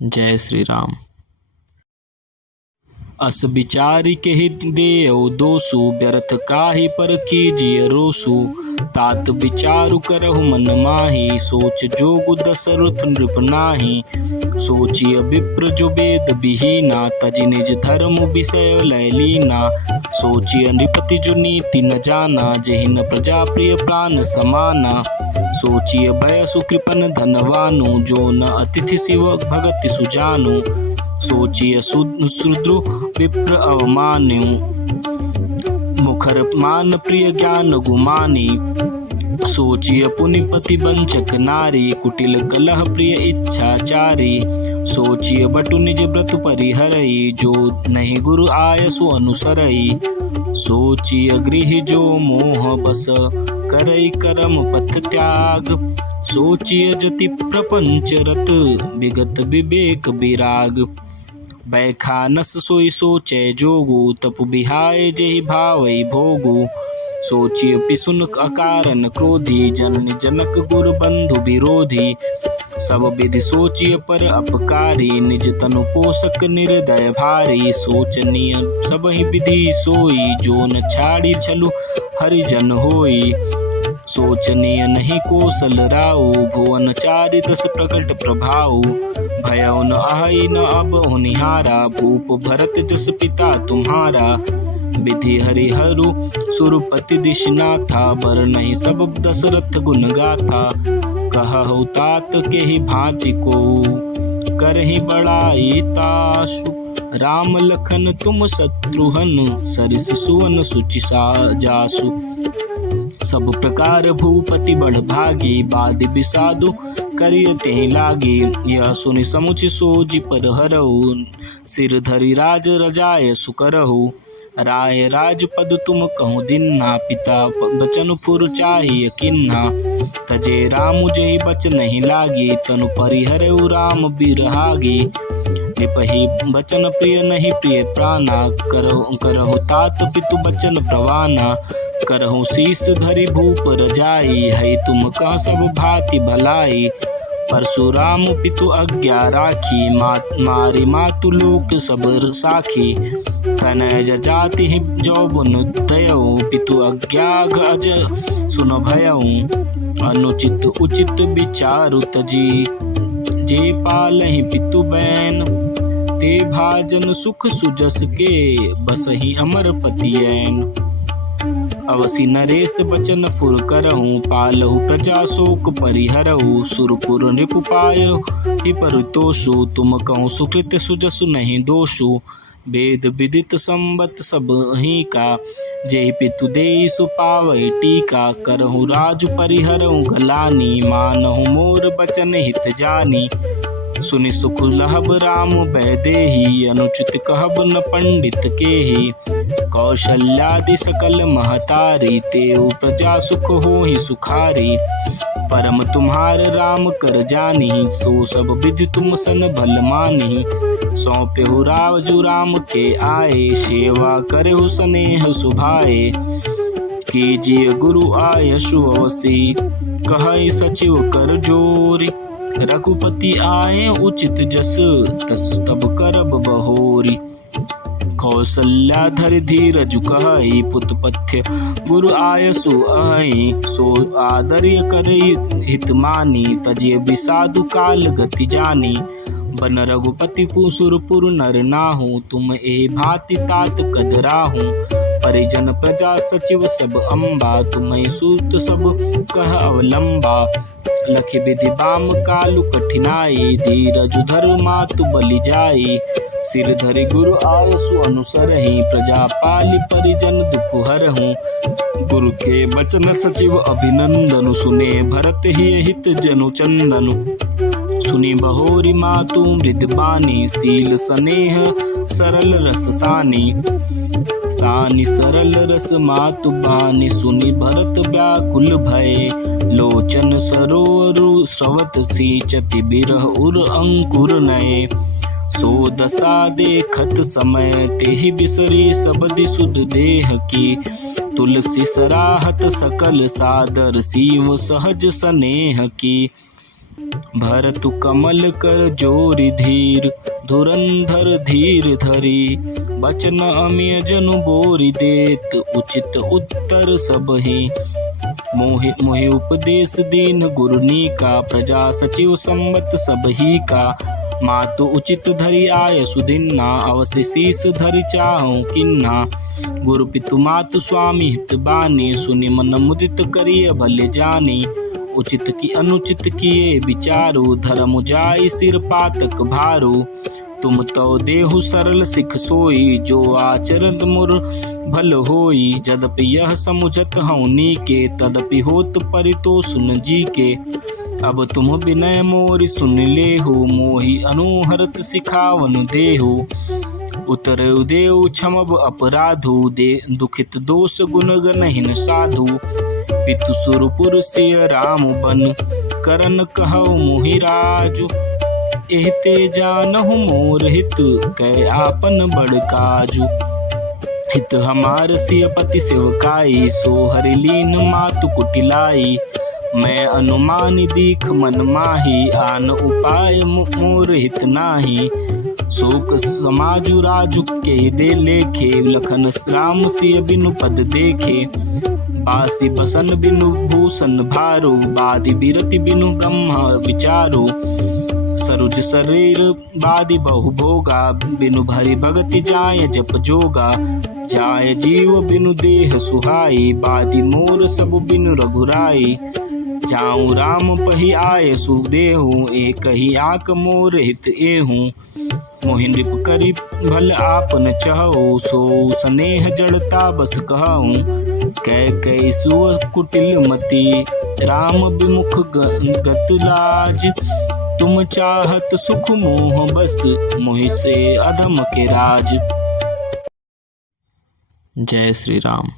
जय श्री राम। अस विचारि के देव दोषु, व्यर्थ काहि पर कीजिए रोसु। तात विचारु करहु मन माहि, सोच जोगु दशरथ नृप नाही। सोचिय विप्र जो वेद विहीना, तजि निज धर्म विषय लय लीना। सोचिय नृपति जो नीति न जाना, जेहि न प्रजा प्रिय प्राण समाना। सोचिय बयसु कृपन धनवानु, जो न अतिथि शिव भगति सुजानु। सोचिय शूद्र विप्र अवमान्यु, मुखर मान प्रिय ज्ञान गुमानी। सोचिय पुनिपति वंचक नारी, कुटिल कलह प्रिय इच्छाचारी। सोचिय बटु निज व्रत परिहरई, जो नहीं गुरु आयसु अनुसरई। सोचिय गृह जो मोह बस, करई करम पथ त्याग। सोचिय जति प्रपंच रत, विगत विवेक विराग। बैखानस सोई सोचे जोगु, तपु बिहाय जेहि भावई भोगु। सोचिय पिसुन अकारण क्रोधी, जननी जनक गुरु बंधु विरोधी। सब विधि सोचिय पर अपकारी, निज तनु पोषक निर्दय भारी। सोचनीय सब ही विधि सोई, जो न छाड़ी छलु हरिजन होई। सोचनीय नहीं कौशल राउ, भुवन चारि दस प्रकट प्रभाउ। भयउ न आहई न अब होनिहारा, भूप भरत जस पिता तुम्हारा। विधि हरिहरु सुरपति दिशनाथा, बर नहीं सब दशरथ गुण गाथा। कहहु तात के ही भांति को, करहि बड़ाई तासु। राम लखन तुम शत्रुघ्न, सरिस सुवन सुचि जासु। सब प्रकार भूपति बड़ भागी, बादि बिसादु करिय तेहि लागी। यह सुनि समुचि सोजि पर हरऊ, सिर धरि राज रजाय सुकरहु। राय राजपद तुम कहूँ दिन्हा, पिता बचन फुर चाहिए किन्हा। तजे रामु जेहि बचन नहीं लागी, तनु परिहरऊ राम बिरहागी। निपहि बचन प्रिय नहीं प्रिय प्राणा, करहु तात पितु बचन प्रवाना। करहु शीस धरि भूप रजाई, है तुम कह सब भांति भलाई। परशुराम पितु आज्ञा राखी, मारी मातु लोक सब साखी। तनय जाति जौबुन दयऊ, पितु आज्ञा अज सुन भयऊ। अनुचित उचित विचारु तजी, जे पालहि पितु बैन। ते भाजन सुख सुजस के, बसहि अमर पतियैन। अवसि नरेश बचन फुर करहूँ, पालहु प्रजा शोक परिहरहु। सुरपुर नृप पायहु ही परितोषु, तुम कहूँ सुकृत सुजसु नहीं दोषु। वेद विदित संबत सब ही का, जेहि पितु देई सु पावै टीका। करहु राजु परिहरहु गलानी, मानहु मोर बचन हित जानी। सुनि सुख लहब राम बैदेही, अनुचित कहब न पंडित केही। कौशल्यादि सकल महतारी, तेउ प्रजा सुख होहि सुखारी। परम तुम्हार राम कर जानी, सो सब विधि तुम सन भल मानी। सौंपेहु रावजु राम के आए, सेवा करेहु स्नेह सुभाए। कीजिए गुरु आयसु अवसी, कहै सचिव कर जोरी। रघुपति आए उचित जस, तस तब करब बहोरी। कौशल्या धरि धीरजु कहई, पुत पथ्य गुरु आयसु अहै। सो आदर्य करई हित मानी, तजिय विषादु काल गति जानी। बन रघुपति सुरपुर नर नाहु, तुम एहि भांति तात कदराहु। परिजन प्रजा सचिव सब अम्बा, तुम्हें सूत सब कह अवलंबा। लखि विधि बाम कालु कठिनाई, धीरजु धर मातु बलि जाई। सिर धरि गुरु आयसु अनुसरहि, प्रजा पालि परिजन दुख हरहु। गुरु के बचन सचिव अभिनंदनु, सुने भरत ही हित जनु चंदनु। सुनि बहोरी मातु मृदबानी, शील स्नेह सरल रस सानी। सानी सरल रस मातु बानी, सुनि भरत व्याकुल भय। लोचन सरोरु स्रवत सींचति, बिरह उर अंकुर नये। सो दशा देखत समय, तेहि बिसरी सबदि सुध देह की। तुलसी सराहत सकल सादर, सीव सहज स्नेह की। भरतु कमल कर जोरि धीर, धुरंधर धीर धरी। बचन अमिय जनु बोरि देत, उचित उत्तर सबहि। मोहि उपदेश दीन गुरुनी का, प्रजा सचिव संबत सबही का। मातु उचित धरि आय सुदिन्ना, अवश्य शीस धरि चाहूं किन्ना। गुरु पितु मातु स्वामी हित बानी, सुनि मन मुदित करिय भले जानी। उचित की अनुचित किए विचारु, धर्म जाई सिर पातक भारू। तुम तो देहु सरल सिख सोई, जो आचरण मुर भल होई। यद्यपि यह समुझत हूँ नीके, तदपि होत परितो सुन जी के। अब तुम विनय मोरि सुन लेहु, मोहि अनुहरत सिखावन देहु। उतर देव क्षमब अपराधु, दुखित दोष गुण गनहिन साधु। पितु सुरपुर सिय राम बन, करन कहु मोहि राजु। एहते जानहु मोर हित, कै आपन बड़ काजु। हित हमार सिय पति सेवकाई, सो हरि लीन मातु कुटिलाई। मैं अनुमान दीख मन माही, आन उपाय मोर हित नाही। शोक समाजु राजु के दे लेखे, लखन राम सिय बिनु पद देखे। बासी बसन बिनु भूषण भारो, बादि बिरति बिनु ब्रह्म विचारो। सरुज शरीर बादि बहु भोगा, बिनु भरि भगति जाय जप जोगा। जाय जीव बिनु देह सुहाई, बादि मोर सब बिनु रघुराई। जाऊं राम पहि आय सुदेहु, एक ही आक मोर हित एहु। मोहि नृप करि भल आपन चहु, सो स्नेह जड़ता बस कहूँ। कै सुअ कुटिल मति, राम विमुख गत लाज। तुम चाहत सुख मोह बस, मोहि से अधम के राज। जय श्री राम।